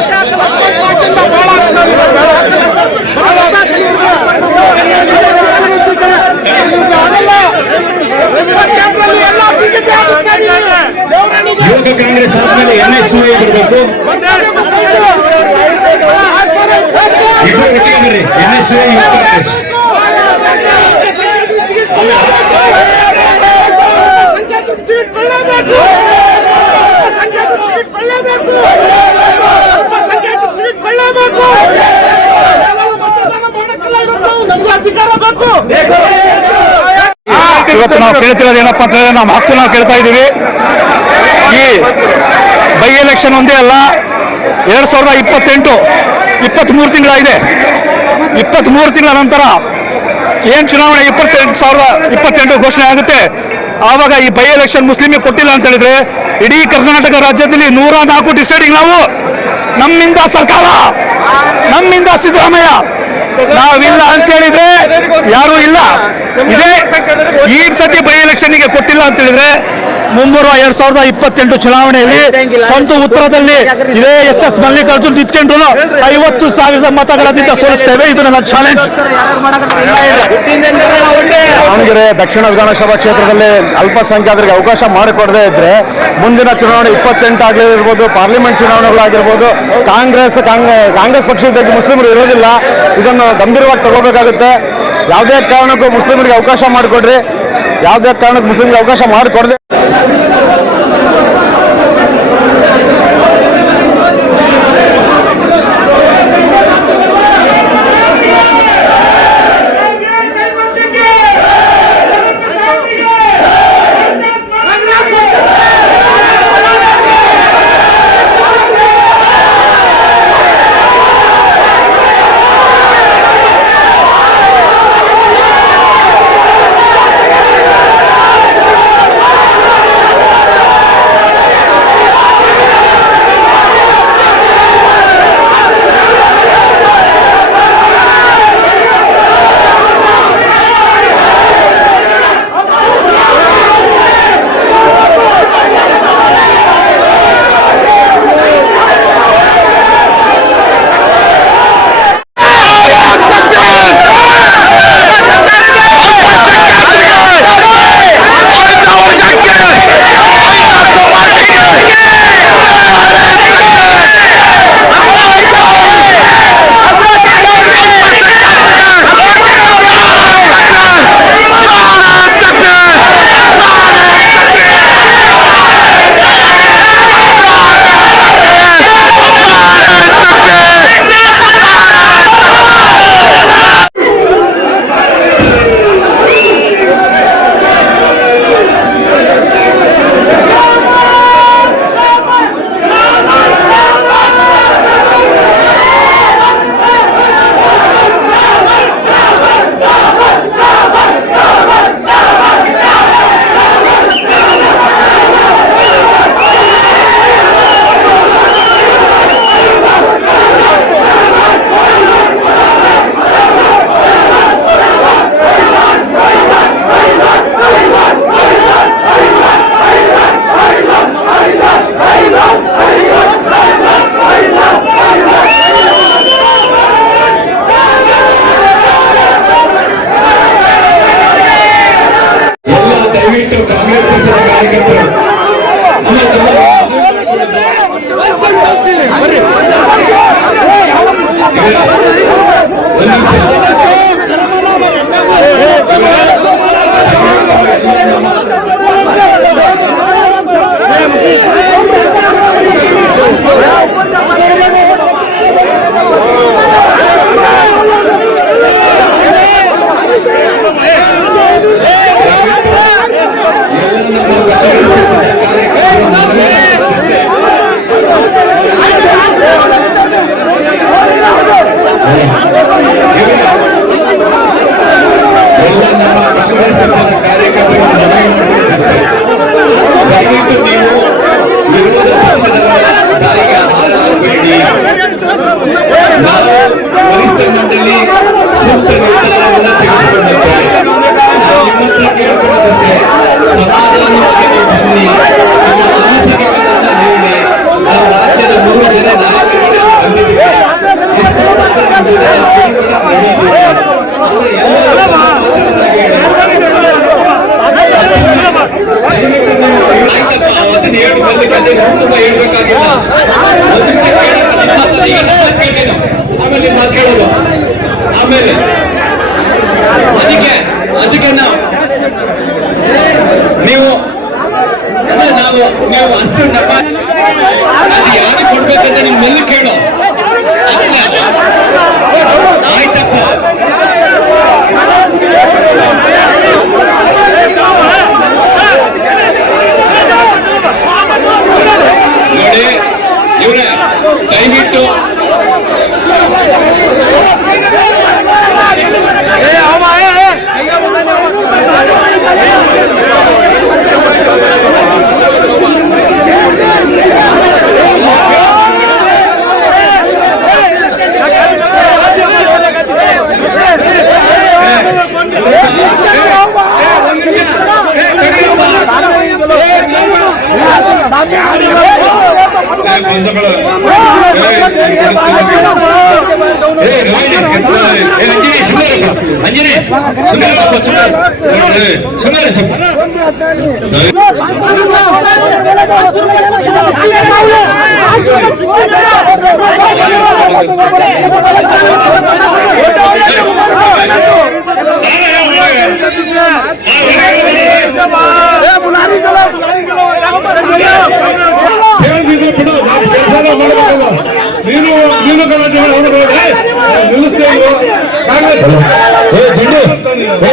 ಎಲ್ಲ ಯುವಕ ಕಾಂಗ್ರೆಸ್ ಆದ್ಮೇಲೆ NSUI ಬರಬೇಕು. NSUI ಯುವಕ ಕಾಂಗ್ರೆಸ್. ಇವತ್ತು ನಾವು ಕೇಳ್ತಿರೋದು ಏನಪ್ಪಾ ಅಂತ ಹೇಳಿದ್ರೆ ನಮ್ಮ ಹಕ್ಕು ನಾವು ಕೇಳ್ತಾ ಇದ್ದೀವಿ. ಈ ಬೈ ಎಲೆಕ್ಷನ್ ಒಂದೇ ಅಲ್ಲ, 2028 23 ತಿಂಗಳಾಗಿದೆ. 23 ತಿಂಗಳ ನಂತರ ಏನ್ ಚುನಾವಣೆ 2028 ಘೋಷಣೆ ಆಗುತ್ತೆ. ಆವಾಗ ಈ ಬೈ ಎಲೆಕ್ಷನ್ ಮುಸ್ಲಿಮಿಗೆ ಕೊಟ್ಟಿಲ್ಲ ಅಂತ ಹೇಳಿದ್ರೆ ಇಡೀ ಕರ್ನಾಟಕ ರಾಜ್ಯದಲ್ಲಿ 104 ಡಿಸೈಡಿಂಗ್ ನಾವು ನಮ್ಮಿಂದ ಸರ್ಕಾರ, ನಮ್ಮಿಂದ ಸಿದ್ದರಾಮಯ್ಯ, ನಾವಿಲ್ಲ ಅಂತ ಹೇಳಿದ್ರೆ ಯಾರು ಇಲ್ಲ. ಇದೇ ಈ ಸತಿ ಬೈ ಎಲೆಕ್ಷನ್ಗೆ ಕೊಟ್ಟಿಲ್ಲ ಅಂತ ಹೇಳಿದ್ರೆ ಮುಂಬರುವ 2028 ಚುನಾವಣೆಯಲ್ಲಿ ಸ್ವಂತ ಉತ್ತರದಲ್ಲಿ ಇದೇ SS ಮಲ್ಲಿಕಾರ್ಜುನ್ ನಿಂತ್ಕೊಂಡು 50,000 ಮತಗಳದಿಂದ ಸೋಲಿಸ್ತೇವೆ. ಇದು ನನ್ನ ಚಾಲೆಂಜ್. ದಾವಣಗೆರೆ ದಕ್ಷಿಣ ವಿಧಾನಸಭಾ ಕ್ಷೇತ್ರದಲ್ಲಿ ಅಲ್ಪಸಂಖ್ಯಾತರಿಗೆ ಅವಕಾಶ ಮಾಡಿಕೊಡದೇ ಇದ್ರೆ ಮುಂದಿನ ಚುನಾವಣೆ 28 ಆಗಿರ್ಬೋದು, ಪಾರ್ಲಿಮೆಂಟ್ ಚುನಾವಣೆಗಳಾಗಿರ್ಬೋದು, ಕಾಂಗ್ರೆಸ್ ಪಕ್ಷದ ಮುಸ್ಲಿಮರು ಇರೋದಿಲ್ಲ. ಇದನ್ನು ಗಂಭೀರವಾಗಿ ತಗೋಬೇಕಾಗುತ್ತೆ. ಯಾವುದೇ ಕಾರಣಕ್ಕೂ ಮುಸ್ಲಿಮರಿಗೆ ಅವಕಾಶ ಮಾಡಿಕೊಡ್ರಿ, ಯಾವುದೇ ಕಾರಣಕ್ಕೂ ಮುಸ್ಲಿಮ್ಗೆ ಅವಕಾಶ ಮಾಡಿಕೊಡದೆ. ಮಾತು ಕೇಳೋದು. ಆಮೇಲೆ ಅದಕ್ಕೆ ನೀವು ಅಷ್ಟು ಅದು ಯಾರಿಗೆ ಕೊಡ್ಬೇಕಂತ ನಿಮ್ ಮೆಲ್ಲು ಕೇಳೋ. ಆಯ್ತಪ್ಪ, ನೋಡಿ ಇವ್ರೆ ದಯವಿಟ್ಟು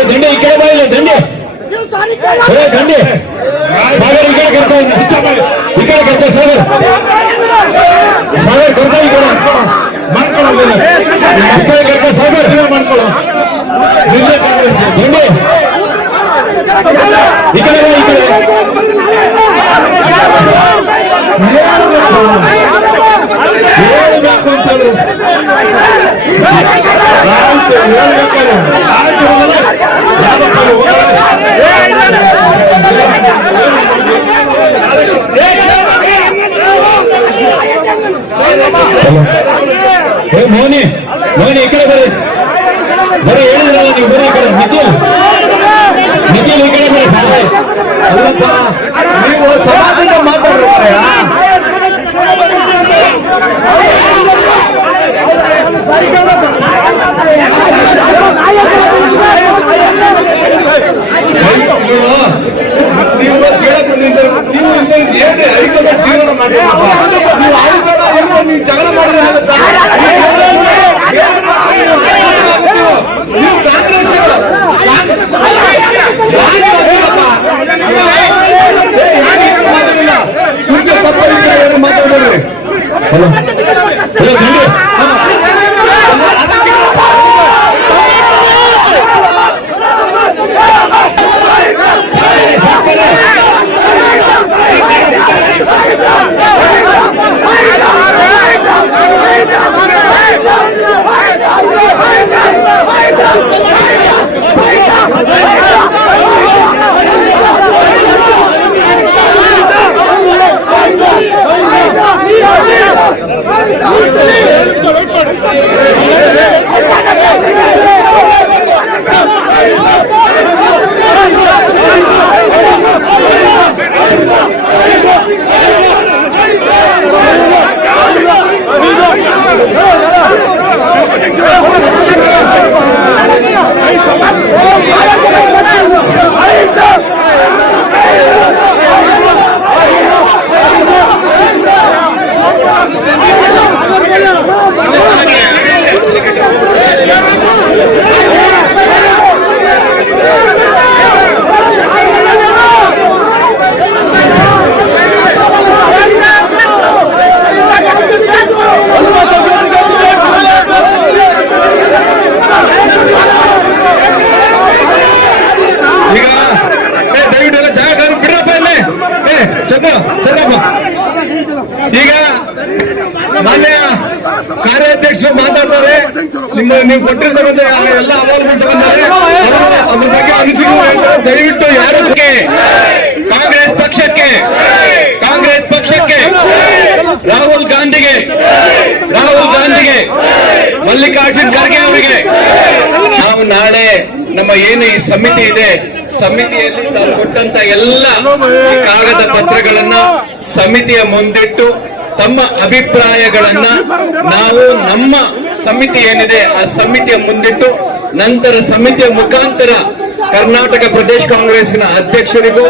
ದಂಡೆ ಈ ಕಡೆ ಬಾಯಿಲ್ಲ ದಂಡೆ ದಂಡೆ ಸಾಗರ್ ಈ ಕಡೆ ಕರ್ತಾ ಈ ಕಡೆ ಕರ್ತಾ ಸಾಗರ್ ಕರ್ತಾ ಈ ಕಡೆ ಮಾಡ್ಕೊಳ್ಳೋ ಈ ಕಡೆ ಕರ್ತಾ ಸಾಗರ್ ಮಾಡ್ಕೊಳ್ಳೋ ದಂಡೆ ಈ ಕಡೆ ಈ ಕಡೆ ಹೇಳ್ಬೇಕು ಅಂತೇಳಿ ಮೋನಿ ಈ ಕಡೆ ಬರೀ ಹೇಳಿದ್ರಲ್ಲ ನೀವು ಬರೀ ಈ ಕಡೆ ನಿಖಿಲ್ ಈ ಕಡೆ ಬರೀ ಅಲ್ಲಪ್ಪ ನೀವು ಸಮಾಜದ ಮಾತಾಡ್ತಾರೆ ನೀವು ಕೇಳಕ್ ಬಂದಿದ್ದ ನೀವು ಏನೇ ಹೈಕಮಾಂಡ್ ಜೀವನ ಮಾಡಿ ನೀವು ಜಗಳ ಮಾಡಿದ್ರೆ ಆಗುತ್ತಾ? ನೀವು ಕಾಂಗ್ರೆಸ್ ಸುಳ್ಳು ತಪ್ಪಲಿಕ್ಕೆ ಏನು ಮಾತಾಡ್ಬೇಡ್ರಿ. ಕಾರ್ಯಾಧ್ಯಕ್ಷರು ಮಾತಾಡ್ತಾರೆ. ನೀವು ಕೊಟ್ಟಿರ್ತಕ್ಕಂಥ ಎಲ್ಲ ಅವಾರ್ಡ್ ತಗೊಂಡ್ರೆ ಅದ್ರ ಬಗ್ಗೆ ಅನಿಸಿಕೆ ದಯವಿಟ್ಟು ಯಾರಕ್ಕೆ ಕಾಂಗ್ರೆಸ್ ಪಕ್ಷಕ್ಕೆ ರಾಹುಲ್ ಗಾಂಧಿಗೆ ಮಲ್ಲಿಕಾರ್ಜುನ್ ಖರ್ಗೆ ಅವರಿಗೆ ನಾವು ನಾಳೆ ನಮ್ಮ ಏನು ಈ ಸಮಿತಿ ಇದೆ, ಸಮಿತಿಯಲ್ಲಿ ತಾವು ಕೊಟ್ಟಂತ ಎಲ್ಲ ಕಾಗದ ಪತ್ರಗಳನ್ನ ಸಮಿತಿಯ ಮುಂದಿಟ್ಟು ತಮ್ಮ ಅಭಿಪ್ರಾಯಗಳನ್ನ ನಾವು ನಮ್ಮ ಸಮಿತಿ ಏನಿದೆ ಆ ಸಮಿತಿಯ ಮುಂದಿಟ್ಟು ನಂತರ ಸಮಿತಿಯ ಮುಖಾಂತರ ಕರ್ನಾಟಕ ಪ್ರದೇಶ ಕಾಂಗ್ರೆಸ್ನ ಅಧ್ಯಕ್ಷರಿಗೂ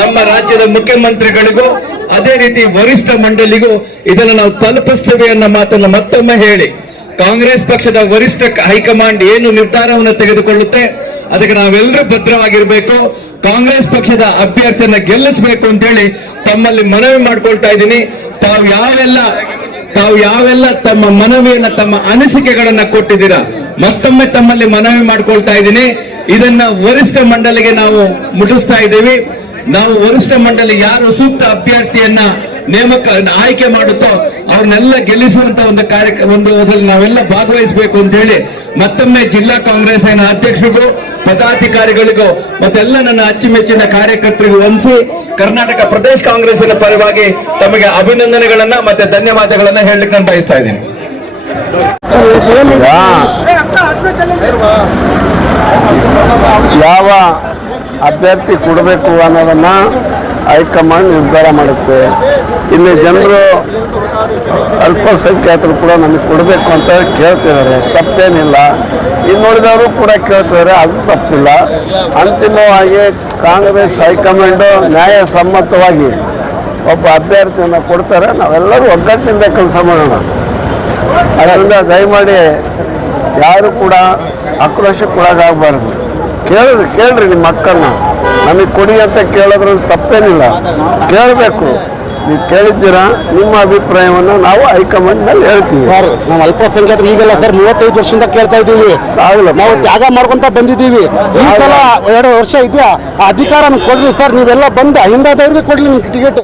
ನಮ್ಮ ರಾಜ್ಯದ ಮುಖ್ಯಮಂತ್ರಿಗಳಿಗೂ ಅದೇ ರೀತಿ ವರಿಷ್ಠ ಮಂಡಳಿಗೂ ಇದನ್ನು ನಾವು ತಲುಪಿಸ್ತೇವೆ ಅನ್ನೋ ಮಾತನ್ನು ಮತ್ತೊಮ್ಮೆ ಹೇಳಿ, ಕಾಂಗ್ರೆಸ್ ಪಕ್ಷದ ವರಿಷ್ಠ ಹೈಕಮಾಂಡ್ ಏನು ನಿರ್ಧಾರವನ್ನು ತೆಗೆದುಕೊಳ್ಳುತ್ತೆ ಅದಕ್ಕೆ ನಾವೆಲ್ಲರೂ ಭದ್ರವಾಗಿರಬೇಕು. ಕಾಂಗ್ರೆಸ್ ಪಕ್ಷದ ಅಭ್ಯರ್ಥಿಯನ್ನ ಗೆಲ್ಲಿಸಬೇಕು ಅಂತೇಳಿ ತಮ್ಮಲ್ಲಿ ಮನವಿ ಮಾಡ್ಕೊಳ್ತಾ ಇದ್ದೀನಿ. ತಾವು ಯಾವೆಲ್ಲ ತಮ್ಮ ಮನವಿಯನ್ನ, ತಮ್ಮ ಅನಿಸಿಕೆಗಳನ್ನ ಕೊಟ್ಟಿದ್ದೀರಾ, ಮತ್ತೊಮ್ಮೆ ತಮ್ಮಲ್ಲಿ ಮನವಿ ಮಾಡ್ಕೊಳ್ತಾ ಇದ್ದೀನಿ. ಇದನ್ನ ವರಿಷ್ಠ ಮಂಡಳಿಗೆ ನಾವು ಮುಟ್ಟಿಸ್ತಾ ಇದ್ದೀವಿ. ನಾವು ವರಿಷ್ಠ ಮಂಡಳಿ ಯಾರು ಸೂಕ್ತ ಅಭ್ಯರ್ಥಿಯನ್ನ ಆಯ್ಕೆ ಮಾಡುತ್ತೋ ಅವ್ರನ್ನೆಲ್ಲ ಗೆಲ್ಲಿಸುವಂತ ಒಂದು ಅದ್ರಲ್ಲಿ ನಾವೆಲ್ಲ ಭಾಗವಹಿಸಬೇಕು ಅಂತ ಹೇಳಿ ಮತ್ತೊಮ್ಮೆ ಜಿಲ್ಲಾ ಕಾಂಗ್ರೆಸ್ಸಿನ ಅಧ್ಯಕ್ಷರಿಗೂ ಪದಾಧಿಕಾರಿಗಳಿಗೂ ಮತ್ತೆಲ್ಲ ನನ್ನ ಅಚ್ಚುಮೆಚ್ಚಿನ ಕಾರ್ಯಕರ್ತರಿಗೂ ವಂದಿಸಿ ಕರ್ನಾಟಕ ಪ್ರದೇಶ ಕಾಂಗ್ರೆಸ್ಸಿನ ಪರವಾಗಿ ತಮಗೆ ಅಭಿನಂದನೆಗಳನ್ನ ಮತ್ತೆ ಧನ್ಯವಾದಗಳನ್ನ ಹೇಳಲಿಕ್ಕೆ ನಾನು ಬಯಸ್ತಾ ಇದ್ದೀನಿ. ಯಾವ ಅಭ್ಯರ್ಥಿ ಕೊಡಬೇಕು ಅನ್ನೋದನ್ನ ಹೈಕಮಾಂಡ್ ನಿರ್ಧಾರ ಮಾಡುತ್ತೆ. ಇಲ್ಲಿ ಜನರು ಅಲ್ಪಸಂಖ್ಯಾತರು ಕೂಡ ನಮಗೆ ಕೊಡಬೇಕು ಅಂತ ಕೇಳ್ತಿದ್ದಾರೆ, ತಪ್ಪೇನಿಲ್ಲ. ಇನ್ನು ನೋಡಿದವರು ಕೂಡ ಕೇಳ್ತಿದ್ದಾರೆ, ಅದು ತಪ್ಪಿಲ್ಲ. ಅಂತಿಮವಾಗಿ ಕಾಂಗ್ರೆಸ್ ಹೈಕಮಾಂಡು ನ್ಯಾಯಸಮ್ಮತವಾಗಿ ಒಬ್ಬ ಅಭ್ಯರ್ಥಿಯನ್ನು ಕೊಡ್ತಾರೆ. ನಾವೆಲ್ಲರೂ ಒಗ್ಗಟ್ಟಿನಿಂದ ಕೆಲಸ ಮಾಡೋಣ. ಅದರಿಂದ ದಯಮಾಡಿ ಯಾರು ಕೂಡ ಆಕ್ರೋಶಕ್ಕೊಳಗಾಗಬಾರ್ದು. ಕೇಳ್ರಿ ನಿಮ್ಮ ಮಕ್ಕಳನ್ನ ನಮಗೆ ಕೊಡಿ ಅಂತ ಕೇಳೋದ್ರಲ್ಲಿ ತಪ್ಪೇನಿಲ್ಲ, ಕೇಳಬೇಕು. ನೀವು ಕೇಳಿದ್ದೀರಾ, ನಿಮ್ಮ ಅಭಿಪ್ರಾಯವನ್ನು ನಾವು ಹೈಕಮಾಂಡ್ನಲ್ಲಿ ಹೇಳ್ತೀವಿ. ಸರ್, ನಾವು ಅಲ್ಪಸಂಖ್ಯಾತರು ಈಗೆಲ್ಲ ಸರ್ 35 ವರ್ಷದಿಂದ ಕೇಳ್ತಾ ಇದ್ದೀವಿ. ನಾವು ತ್ಯಾಗ ಮಾಡ್ಕೊಂತ ಬಂದಿದ್ದೀವಿ. ಈ ಸಲ 2 ವರ್ಷ ಇದೆಯಾ, ಆ ಅಧಿಕಾರ ಕೊಡ್ರಿ ಸರ್. ನೀವೆಲ್ಲ ಬಂದು ಹಿಂದದವ್ರಿಗೆ ಕೊಡ್ಲಿ ಟಿಕೆಟ್.